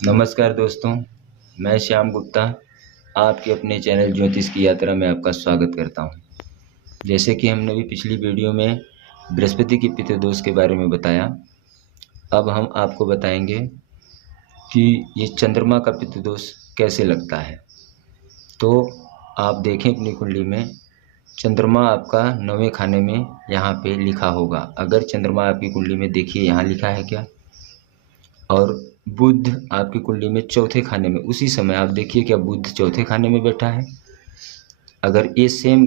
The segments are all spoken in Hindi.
नमस्कार दोस्तों, मैं श्याम गुप्ता आपके अपने चैनल ज्योतिष की यात्रा में आपका स्वागत करता हूं। जैसे कि हमने भी पिछली वीडियो में बृहस्पति के पितृदोष के बारे में बताया, अब हम आपको बताएंगे कि ये चंद्रमा का पितृदोष कैसे लगता है। तो आप देखें अपनी कुंडली में चंद्रमा आपका 9वें खाने में यहाँ पे लिखा होगा। अगर चंद्रमा आपकी कुंडली में देखिए यहाँ लिखा है क्या, और बुध आपकी कुंडली में चौथे खाने में, उसी समय आप देखिए क्या बुध चौथे खाने में बैठा है। अगर ये सेम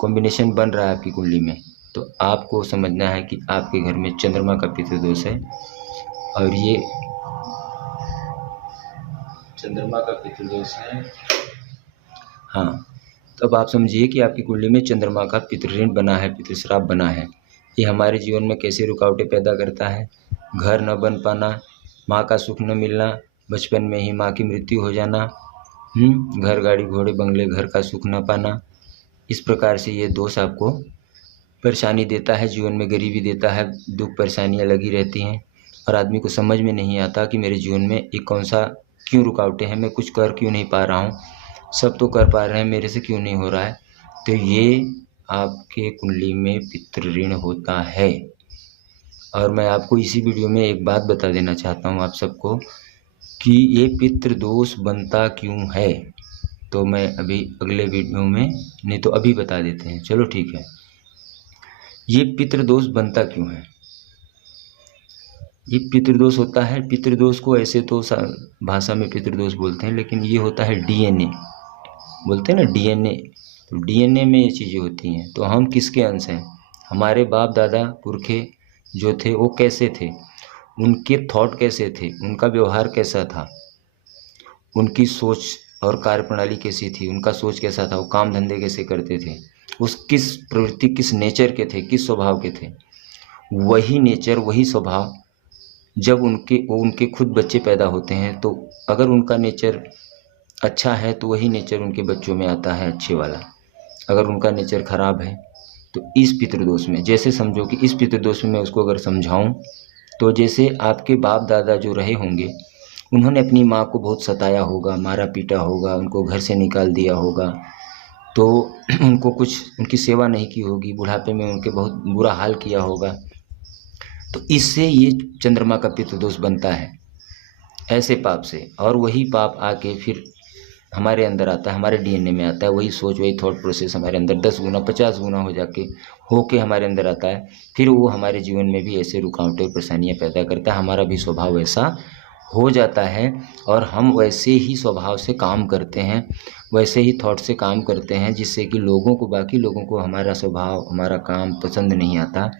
कॉम्बिनेशन बन रहा है आपकी कुंडली में तो आपको समझना है कि आपके घर में चंद्रमा का पितृदोष है। और ये चंद्रमा का पितृदोष है, हाँ। तो अब आप समझिए कि आपकी कुंडली में चंद्रमा का पितृऋण बना है, पितृश्राप बना है। ये हमारे जीवन में कैसे रुकावटें पैदा करता है। घर न बन पाना, माँ का सुख न मिलना, बचपन में ही माँ की मृत्यु हो जाना, घर गाड़ी घोड़े बंगले घर का सुख न पाना। इस प्रकार से ये दोष आपको परेशानी देता है, जीवन में गरीबी देता है, दुख परेशानियाँ लगी रहती हैं और आदमी को समझ में नहीं आता कि मेरे जीवन में ये कौन सा क्यों रुकावटें हैं, मैं कुछ कर क्यों नहीं पा रहा हूँ, सब तो कर पा रहे हैं, मेरे से क्यों नहीं हो रहा है। तो ये आपके कुंडली में पितृऋण होता है। और मैं आपको इसी वीडियो में एक बात बता देना चाहता हूँ आप सबको कि ये पितृदोष बनता क्यों है। तो मैं अभी अगले वीडियो में, नहीं तो अभी बता देते हैं, चलो ठीक है। ये पितृदोष बनता क्यों है। ये पितृदोष होता है, पितृदोष को ऐसे तो भाषा में पितृदोष बोलते हैं, लेकिन ये होता है डीएनए, बोलते हैं ना डीएनए। तो डीएनए में ये चीज़ें होती हैं। तो हम किसके अंश हैं, हमारे बाप दादा पुरखे जो थे वो कैसे थे, उनके थॉट कैसे थे, उनका व्यवहार कैसा था, उनकी सोच और कार्यप्रणाली कैसी थी, उनका सोच कैसा था, वो काम धंधे कैसे करते थे, उस किस प्रवृत्ति किस नेचर के थे, किस स्वभाव के थे। वही नेचर वही स्वभाव जब उनके खुद बच्चे पैदा होते हैं, तो अगर उनका नेचर अच्छा है तो वही नेचर उनके बच्चों में आता है अच्छे वाला। अगर उनका नेचर खराब है तो इस पितृदोष में, जैसे समझो कि इस पितृदोष में मैं उसको अगर समझाऊं तो जैसे आपके बाप दादा जो रहे होंगे, उन्होंने अपनी माँ को बहुत सताया होगा, मारा पीटा होगा, उनको घर से निकाल दिया होगा, तो उनको कुछ उनकी सेवा नहीं की होगी, बुढ़ापे में उनके बहुत बुरा हाल किया होगा। तो इससे ये चंद्रमा का पितृदोष बनता है, ऐसे पाप से। और वही पाप आके फिर हमारे अंदर आता है, हमारे डीएनए में आता है। वही सोच वही थॉट प्रोसेस हमारे अंदर 10 गुना 50 गुना होके हमारे अंदर आता है। फिर वो हमारे जीवन में भी ऐसे रुकावटें परेशानियां पैदा करता है, हमारा भी स्वभाव वैसा हो जाता है और हम वैसे ही स्वभाव से काम करते हैं, वैसे ही थॉट से काम करते हैं, जिससे कि बाकी लोगों को हमारा स्वभाव हमारा काम पसंद नहीं आता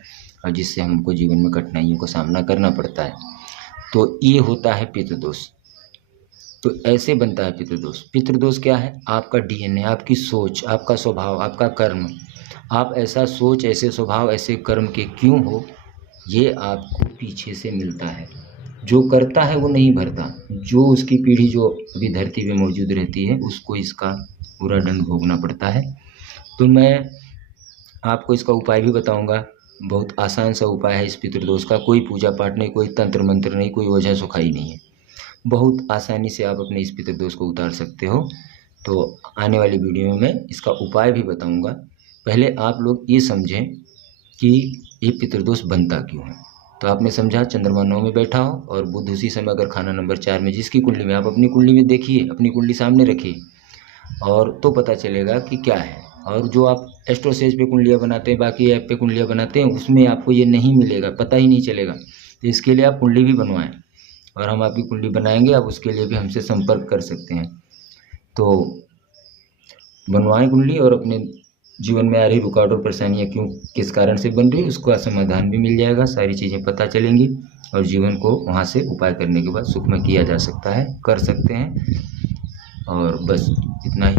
और जिससे हमको जीवन में कठिनाइयों का सामना करना पड़ता है। तो ये होता है पितृदोष। तो ऐसे बनता है पितृदोष। पितृदोष क्या है, आपका डीएनए, आपकी सोच, आपका स्वभाव, आपका कर्म। आप ऐसा सोच, ऐसे स्वभाव, ऐसे कर्म के क्यों हो, ये आपको पीछे से मिलता है। जो करता है वो नहीं भरता, जो उसकी पीढ़ी जो अभी धरती पे मौजूद रहती है उसको इसका पूरा दंड भोगना पड़ता है। तो मैं आपको इसका उपाय भी बताऊंगा। बहुत आसान सा उपाय है इस पितृदोष का। कोई पूजा पाठ नहीं, कोई तंत्र मंत्र नहीं, कोई ओझा सुखाई नहीं है। बहुत आसानी से आप अपने इस पितृदोष को उतार सकते हो। तो आने वाली वीडियो में मैं इसका उपाय भी बताऊंगा। पहले आप लोग ये समझें कि ये पितृदोष बनता क्यों है। तो आपने समझा, चंद्रमा 9 में बैठा हो और बुध उसी समय अगर खाना नंबर 4 में, जिसकी कुंडली में, आप अपनी कुंडली में देखिए, अपनी कुंडली सामने रखिए और तो पता चलेगा कि क्या है। और जो आप एस्ट्रोसेज पे कुंडलियाँ बनाते हैं, बाकी ऐप पे कुंडलियाँ बनाते हैं, उसमें आपको ये नहीं मिलेगा, पता ही नहीं चलेगा। तो इसके लिए आप कुंडली भी बनवाएं और हम आपकी कुंडली बनाएंगे। आप उसके लिए भी हमसे संपर्क कर सकते हैं। तो बनवाएं कुंडली और अपने जीवन में आ रही रुकावट और परेशानियाँ क्यों किस कारण से बन रही है उसका समाधान भी मिल जाएगा, सारी चीज़ें पता चलेंगी और जीवन को वहाँ से उपाय करने के बाद सुखमय किया जा सकता है, कर सकते हैं। और बस इतना ही।